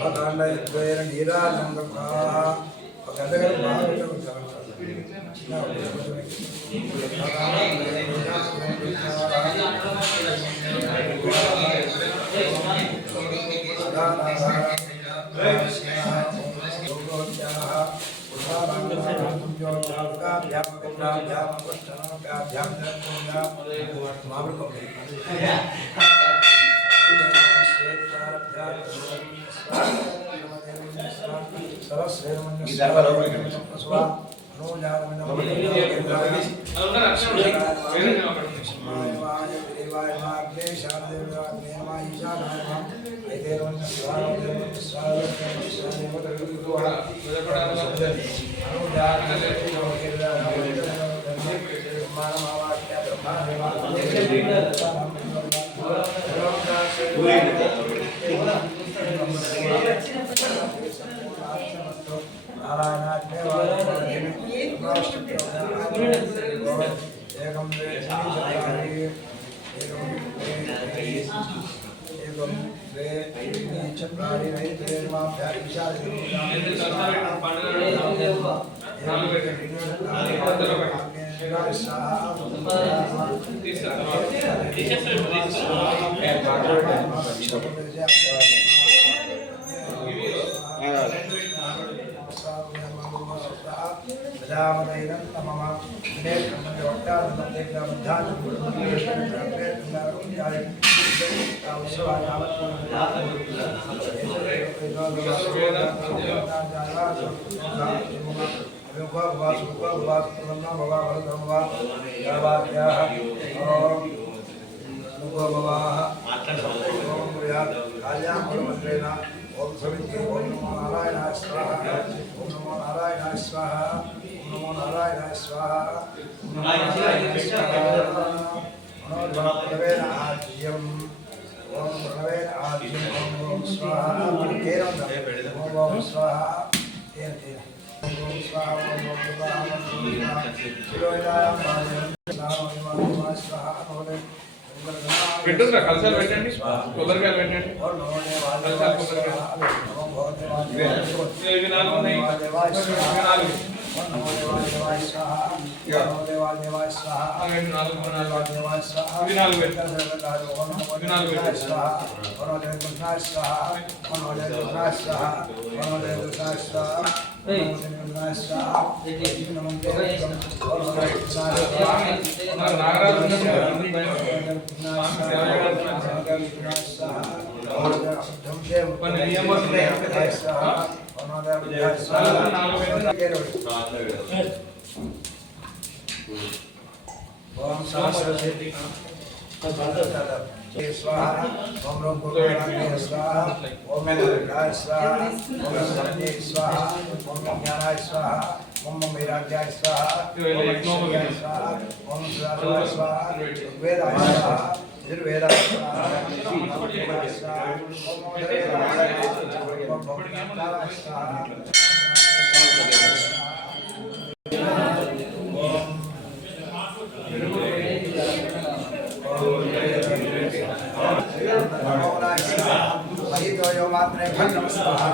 భగండయద్వేర నీరాజంగా ఒక గంటగా బాగా ओम सवित्री ओम नमो नारायणाय स्वाहा ओम नमो नारायणाय स्वाहा ओम नमो नारायणाय स्वाहा ओम नमो नारायणाय स्वाहा ओम प्रणवेन आज्यम ओम प्रणवेन आज्यम ओम स्वाहा केरम ओम स्वाहा ओम स्वाहा ओम स्वाहा పెట్టండి కలసాలు పెట్టండి కొబ్బరికాయలు పెట్టండి ఇవి నాలుగు ఉన్నాయి ओम सहस्रशक्ति स्वाहा ओम ह्रीं पूर्णाय स्वाहा ओम रुद्राय स्वाहा ओम सर्वे स्वाहा ओम ज्ञानाय स्वाहा ओम वैराग्याय स्वाहा ओम ऐश्वर्याय स्वाहा ओम सदाशिवाय स्वाहा वेदाय स्वाहा यजुर्वेदाय स्वाहा ओम नमः स्वाहा ओम वेदाय ओम भगवताय स्वाहा मात्रे भद्रम स्वाहा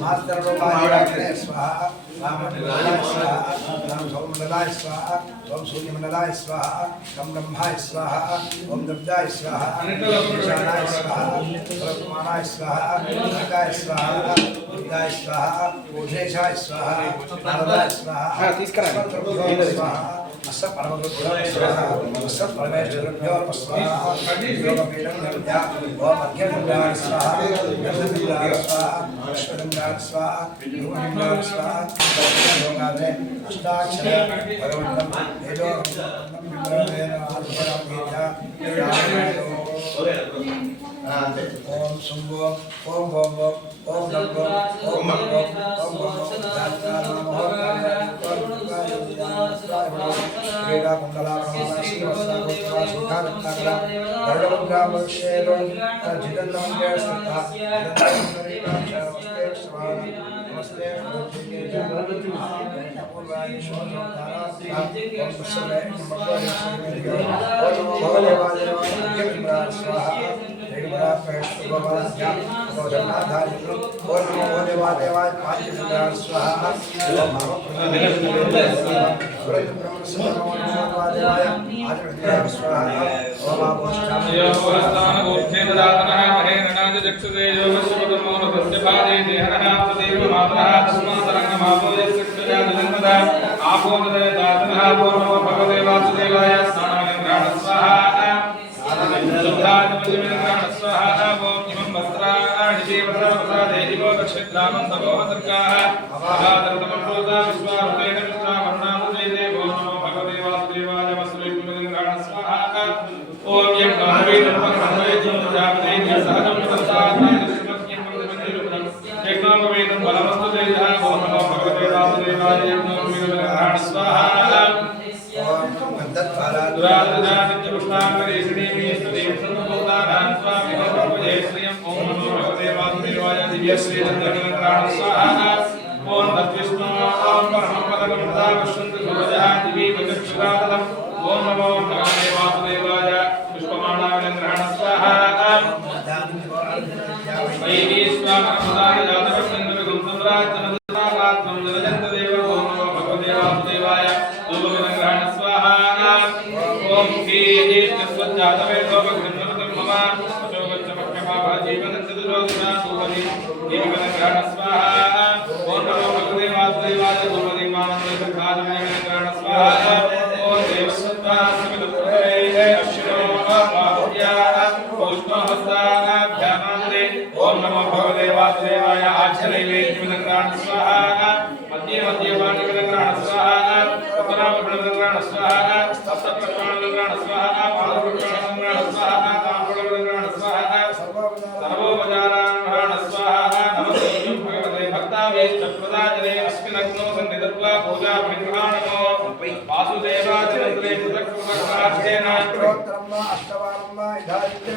मास्टर रूपाय स्वाहा राममंडलाय स्वाहा राम सौमंडलाय स्वाहा ओम सूर्यमंडलाय स्वाहा ओम ब्रह्माय स्वाहा ओम दुर्गाय स्वाहा ईशानाय स्वाहा ब्रह्माणाय स्वाहा नरकाय स्वाहा दुर्गाय स्वाहा ओझेशाय स्वाहा नारदाय स्वाहा स्वाहा अस्य परमगुरुभ्यो स्वाहा अस्य परमेश्वरभ्यो स्वाहा योगपीठं निर्या ओम अध्यक्षाय स्वाहा गणपतिराय स्वाहा अश्वलिंगाय स्वाहा योगलिंगाय स्वाहा योगादे अष्टाक्षर भगवन्तं वेदो विप्रवेन आत्मरामीता ओम शंभो ओम भोम ओम नमो ओम नमो ओम नमो क्रीडा कुंडला ब्रह्मणा सुखारत्नाकला गरुडमुद्रावक्षेरं जितन्तं जयस्तथा नमस्ते नमस्ते पूर्वाय स्वाहा बड़ा प्रश्न भगवान ध्यान तो जगन्नाथ और नमो देवा देवाय पांच सुंदर स्वाहा ओम नमो ब्रह्म नमो देवा देवाय आठ सुंदर स्वाहा ओम यो पुरस्तान गोक्षेन दातनः महेरणाज चक्षुषे योगस्वतमो नभस्य पादे देहनः तदेव मातरः तस्मादरङ्गमापो यस्यक्षया जन्मदा आपो नदे दातनः पूर्णो भगवते वासुदेवाय स्नानानङ्ग्रहण स्वाहा शुद्धात्मजमिनङ्ग्रहण स्वाहा ओम इमं वस्त्राणि देवता देहिवो दक्षिद्रामं तपो सर्गाः अगाधर्तमं प्रोता विश्वारुतेन विश्वामन्नामुदेते ओम नमो भगवते वासुदेवाय वसुदेवाय स्वाहा ओम यं कामवेदं परमहंसवेदं प्रजापते सहजं प्रसादाय श्रीमद्यं परमनिरुद्धं यज्ञोपवेदं बलमस्तु तेजः ओम नमो भगवते वासुदेवाय यज्ञोपवेदं स्वाहा दुरादुरानित्यपुष्पाङ्गरेषिणीं स्तुतिं स्वामी भगवते श्रियं ओम नमो भगवते वासुदेवाय दिव्यश्रीचन्द्रकलङ्काण स्वाहा ओम तद्विष्णु ओम परमं पदकमृता पश्यन्तु सूरजः दिवि वचक्षुरातलम् ओम नमो भगवते वासुदेवाय पुष्पमालाग्रहण स्वाहा वैवी स्वामनमदाय जातकन्दविगुंसुराजनदतारात्रं जलजन्तदेव ओम नमो भगवते वासुदेवाय धूपग्रहण स्वाहा ओम कीहि तस्वज्जातवेदोपगृह्णवतर्ममा अशोकच्चमक्षमाभः जीवनञ्चतुरोदिना धूपदि दीपग्रहण स्वाहा ओम नमो भगवते वासुदेवाय धूपदीपानन्दग्रहण स्वाहा ओम देवसत्ता सकलपुत्रैः अक्षरो पुष्पहस्ताभ्यामान्दे ओम नमो भगवते वासुदेवाय आच्छनैवेद्यमिदग्रहण स्वाहा मध्ये मध्ये वाणिमिदग्रहण स्वाहा उत्तराभरणमिदग्रहण स्वाहा सप्तप्रमाणमिदग्रहण स्वाहा पादप्रमाणमिदग्रहण स्वाहा ताम्बूलमिदग्रहण स्वाहा सर्वोपचाराग्रहण स्वाहा नमस्ते भगवते भक्तावेष्टप्रदायने अस्मिन्नग्नो सन्निधत्वा पूजा परिग्रहाणो वासुदेवाचरन्त्रे पृथक् अष्टवारम्मा इधायते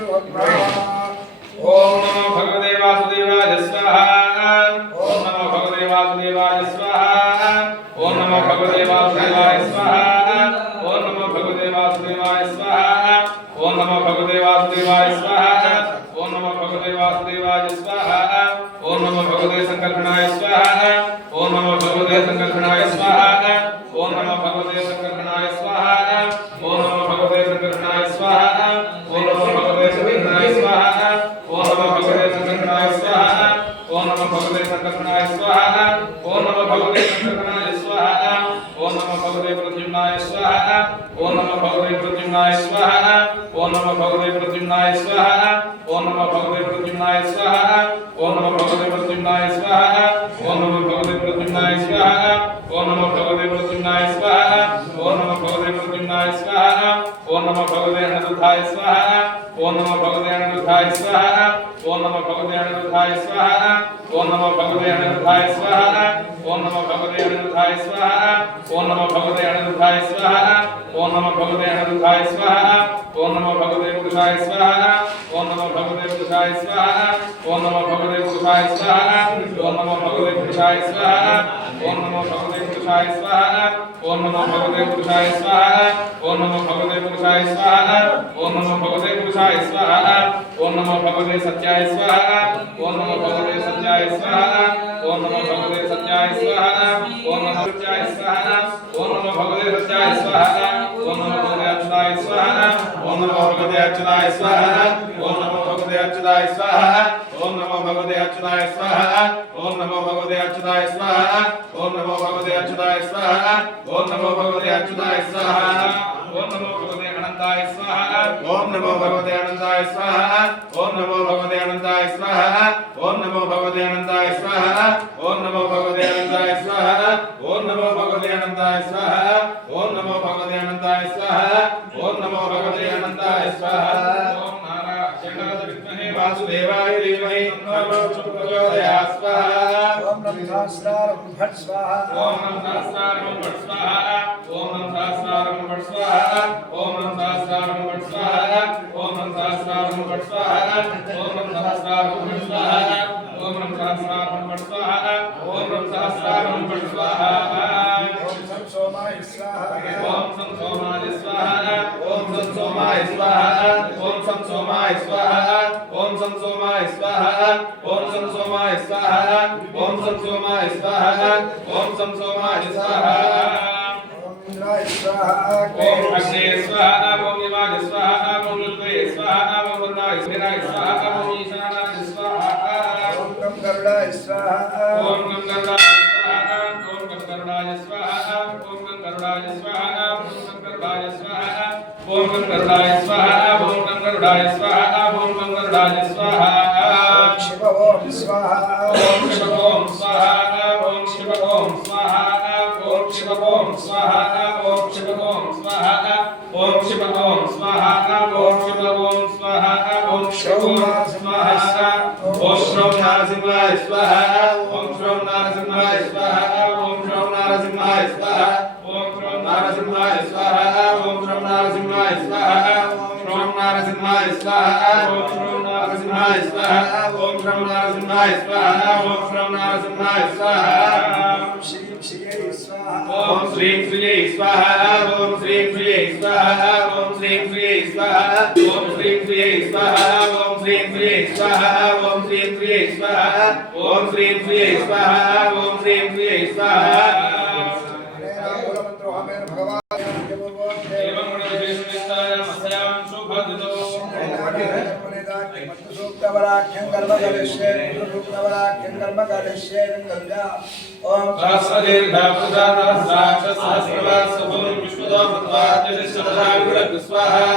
ओम नमो भगवते वासुदेवाय स्वाहा ओम नमो भगवते वासुदेवाय स्वाहा ओम नमो भगवते वासुदेवाय स्वाहा ओम नमो भगवते वासुदेवाय स्वाहा ओम नमो भगवते वासुदेवाय स्वाहा ओम नमो भगवते वासुदेवाय स्वाहा ओम नमो भगवते संकर्षणाय स्वाहा ओम नमो भगवते संकर्षणाय स्वाहा ओम नमो भगवते संकर्षणाय स्वाहा ओम नमो भगवते संकर्षणाय स्वाहा ओम नमो भगवते संकर्षणाय स्वाहा ओम नमो भगवते संकर्षणाय स्वाहा ओम नमो भगवते संकर्षणाय स्वाहा ओम नमो भगवते संकर्षणाय स्वाहा ओम नमो भगवते प्रद्युम्नाय स्वाहा ओम नमो भगवते प्रद्युम्नाय स्वाहा ओम नमो भगवते प्रद्युम्नाय स्वाहा ओम नमो भगवते प्रद्युम्नाय स्वाहा ओम नमो भगवते प्रद्युम्नाय स्वाहा ओम नमो भगवते प्रद्युम्नाय स्वाहा ओम नमो भगवते प्रद्युम्नाय स्वाहा ओम नमो भगवते प्रद्युम्नाय स्वाहा ओम नमो भगवते अनिरुद्धाय स्वाहा ओम नमो भगवते अनिरुद्धाय स्वाहा ओम नमो भगवते अनिरुद्धाय स्वाहा ओम नमो भगवते अनिरुद्धाय स्वाहा ओम नमो भगवते अनिरुद्धाय स्वाहा ओम नमो भगवते अनिरुद्धाय स्वाहा ओम नमो भगवते अनिरुद्धाय स्वाहा ओम नमो भगवते पुरुषाय स्वाहा ओम नमो भगवते पुरुषाय स्वाहा ओम नमो भगवते पुरुषाय स्वाहा ओम नमो भगवते पुरुषाय स्वाहा ओम नमो भगवते पुरुषाय स्वाहा ओम नमो भगवते पुरुषाय स्वाहा ओम नमो भगवते पुरुषाय स्वाहा ओम नमो भगवते पुरुषाय स्वाहा ओम नमो भगवते सत्याय स्वाहा ओम नमो भगवते सत्याय स्वाहा ओम नमो भगवते सत्याय स्वाहा ओम नमो सत्याय स्वाहा ओम नमो भगवते सत्याय स्वाहा ओम नमो भगवते अच्युताय स्वाहा ओम नमो भगवते अच्युताय स्वाहा ओम नमो भगवते अच्युताय स्वाहा ओम नमो भगवते अच्युताय स्वाहा ओम नमो भगवते अच्युताय स्वाहा ओम नमो भगवते अच्युताय स्वाहा ओम नमो भगवते अच्युताय स्वाहा ओम नमो भगवते अनंताय स्वाहा ओम नमो भगवते अनंताय स्वाहा ओम नमो भगवते अनंताय स्वाहा ओम नमो भगवते अनंताय स्वाहा ओम नमो भगवते अनंताय स्वाहा ओम नमो भगवते अनंताय स्वाहा ओम नमो भगवते अनंताय स्वाहा ओम नमो भगवते अनंताय स्वाहा ओम नारायणाय विद्महे वासुदेवाय धीमहि तन्नो प्रचोदयात् स्वाहा ओम नमः सहस्रारं भट स्वाहा ओम नमः सहस्रारं भट स्वाहा ओम नमः सहस्रारं भट स्वाहा ओम नमः सहस्रारं भट स्वाहा ओम नमः सहस्रारं भट स्वाहा ओम नमः सहस्रारं भट स्वाहा ओम नमः सहस्रारं भट स्वाहा ओम नमः सहस्रारं भट स्वाहा ओम सं सोमाय स्वाहा ओम सं सोमाय स्वाहा ओम सं सोमाय स्वाहा ओम सं सोमाय स्वाहा ओम सं सोमाय स्वाहा ओम सं सोमाय स्वाहा ओम सं सोमाय स्वाहा ओम सं सोमाय स्वाहा ओम अग्ने स्वाहा ओम निवाय स्वाहा ओम लुत्वे स्वाहा ओम वरुणाय स्वाहा ओम ईशानाय स्वाहा ओम गं गरुडाय स्वाहा ओम गं गरुडाय स्वाहा ओम गं गरुडाय स्वाहा ओम गं गरुडाय स्वाहा ओम गं गरुडाय स्वाहा ओम गं गरुडाय स्वाहा ओम गं गरुडाय स्वाहा शिव ओम स्वाहा ओम शिव ओम स्वाहा ओम शिव ओम स्वाहा ओम शिव ओम स्वाहा ओम शिव ओम स्वाहा ओम शिव ओम स्वाहा ओम शिव ओम स्वाहा ओम शिव ओम स्वाहा ओम श्रवण नरसिंहाय स्वाहा ओम श्रवण नरसिंहाय स्वाहा ओम श्रवण नरसिंहाय स्वाहा ओम श्रवण नरसिंहाय स्वाहा ओम श्रवण नरसिंहाय स्वाहा ओम श्रवण नरसिंहाय स्वाहा ओम श्रवण नरसिंहाय स्वाहा ओम श्रवण नरसिंहाय स्वाहा ओम श्रवण नरसिंहाय स्वाहा श्रीं श्रियै स्वाहा ओम श्रीं श्रियै स्वाहा ओम श्रीं श्रियै स्वाहा ओम श्रीं श्रियै स्वाहा ओम श्रीं श्रियै स्वाहा ओम श्रीं श्रियै स्वाहा ओम श्रीं श्रियै स्वाहा ओम श्रीं श्रियै स्वाहा ओम श्रीं श्रियै स्वाहा एवं गुणविशेषनिष्ठाय मस्यां शुभदितो सूक्तवराख्यं कर्म करिष्ये सूक्तवराख्यं कर्म करिष्ये कल्या ओम सहस्रदीर्घपुरुषासहस्राक्षसहस्रवासुभुं विश्वतो भगवान् स्वाहा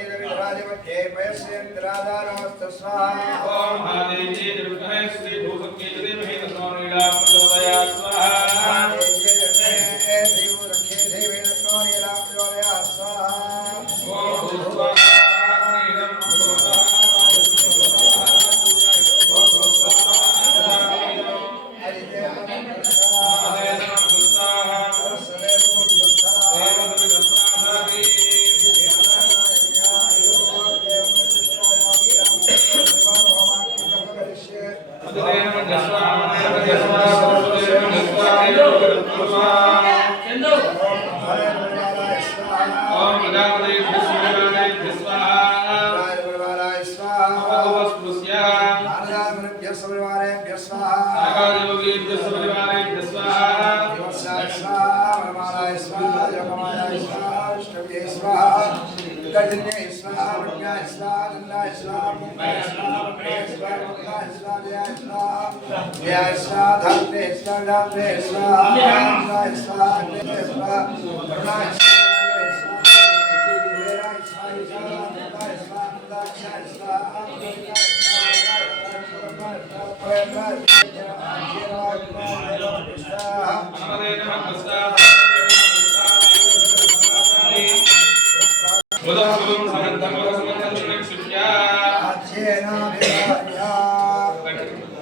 विराजमध्ये पयस्यन्त्रादानमस्तु स्वाहा ओम महादेवी दुर्गे श्री भूसुके देवी तन्नो नीला प्रचोदयात् स्वाहा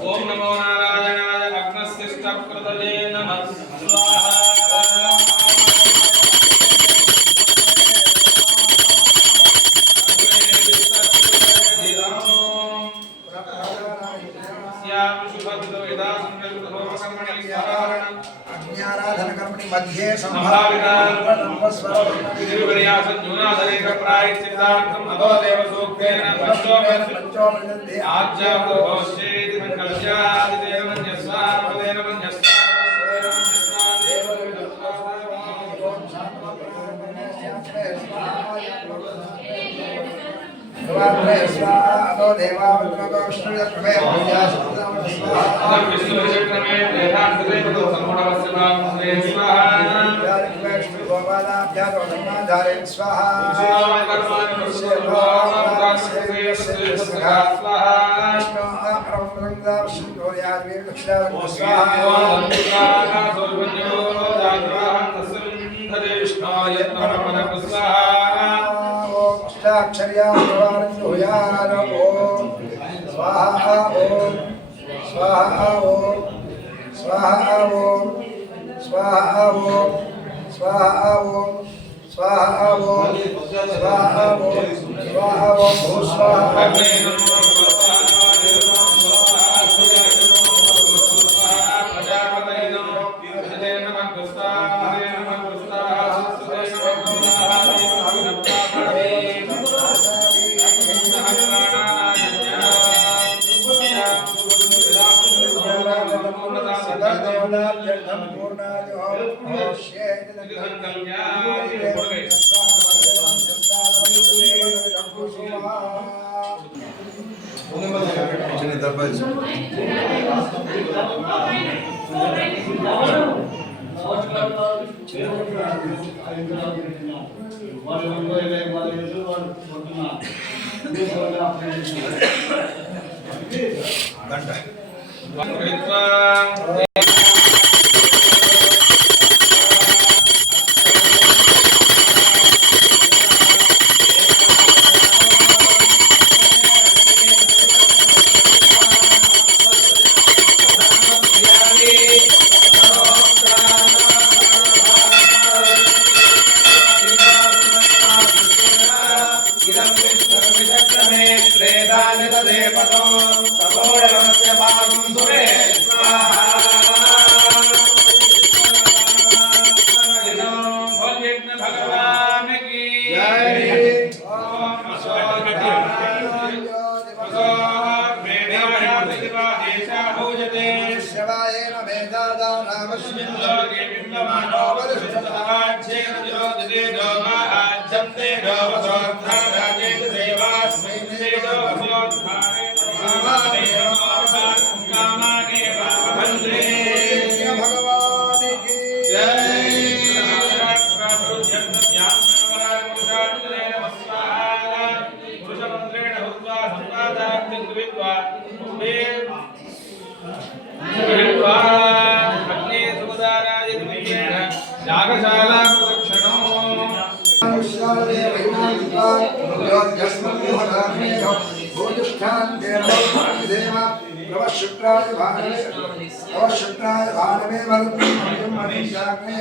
ओम नमो नारायणाय अग्नस्तिष्ठप्रदये नमः स्वाहा अज्ञानाधन कर्मणि मध्ये संभाविता दिव्यगणिया संजूनाधने प्रायश्चित्तार्थं अतो देव सूक्तेन पंचोपनिषदे आज्ञावदोषेति संकल्प्यादितेन मन्यस्वा पदेन मन्यस्वा अक्षर्या प्रवारञ्जुयान ओम स्वाहा ओम स्वाहा ओम स्वाहा ओम स्वाहा ओम स्वाहा ओम स्वाहा ओम स्वाहा ओम स्वाहा ओम भू स्वाहा भगवान योऽध्यस्मन्योदाग्नेयो भूतिष्ठान्ते नमः नवशुक्राय भानवे वरुणं मणिजाग्ने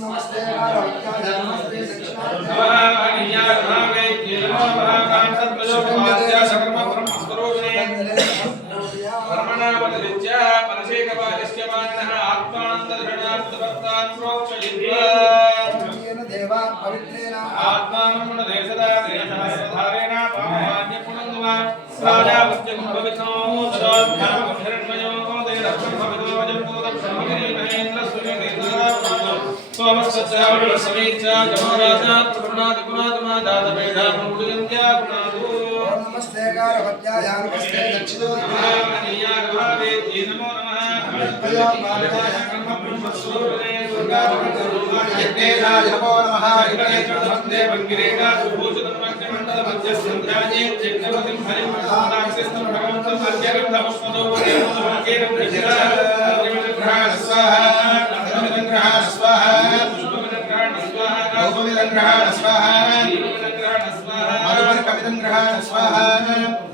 नमस्ते आरोग्याय नमस्ते देवान् पवित्रेण आत्मानं देशदा देशधारेण पामान्य पुनन्दवा राजावस्य भवितो सदाभ्यां हिरण्मयो देरत्वं भवितो जम्बोदं ब्रह्मगिरि महेन्द्र सुरेन्द्र सोमस्य समेत जमराजा प्रभुनाथ पुनातमा दातवेदा मुक्तियन्त्या पुनादो नमस्ते गारवत्याय नमस्ते दक्षिणोदिया भावे नमो नमः अया मानवाय ब्रह्म ब्रह्मस्वरूपिणे दुर्गा यज्ञेशाय नमो नमः वन्दे वङ्गिरेणा सुभूषितं मध्यसन्ध्याये चक्रवर्तिं हरिं नाक्षिस्तं भगवन्तं मध्यगन्धमुष्मदो वदेवोकेनं ग्रहाण स्वाहा ग्रहाण स्वाहा पुष्पविदं ग्रहाण स्वाहा स्वाहा मधुपर्कविदं ग्रहाण स्वाहा